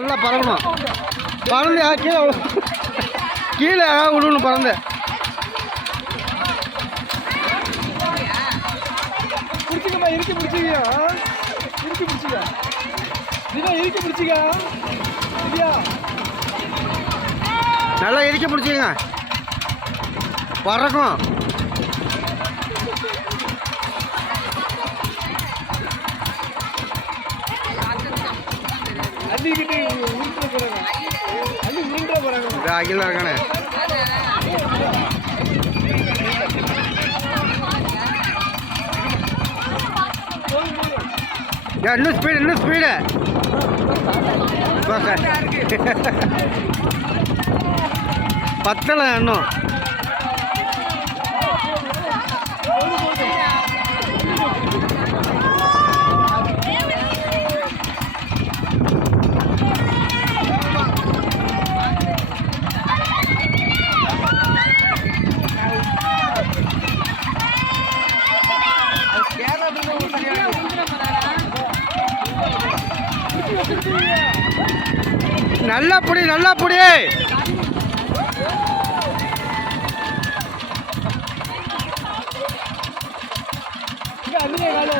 நல்லா பறக்கணும். பறந்து கீழே கீழே விடணும். பறந்து பிடிச்சிக்கம்மா. இறுக்கி பிடிச்சிக்கியா? இறுக்கி பிடிச்சிக்கா. தினா இறுக்கி பிடிச்சிக்கா. இல்லையா? நல்லா இறுக்கி பிடிச்சிக்கங்க. பறக்கும். அள்ளிக்கிட்டு உருட்டுற போறாங்க. அள்ளி உருட்டுற போறாங்க. அகில இருக்கானே. இன்னும் ஸ்பீடு, இன்னும் ஸ்பீடு. பத்தலை இன்னும். நல்லா புடி, நல்லா புடி. அள்ளியே காலு.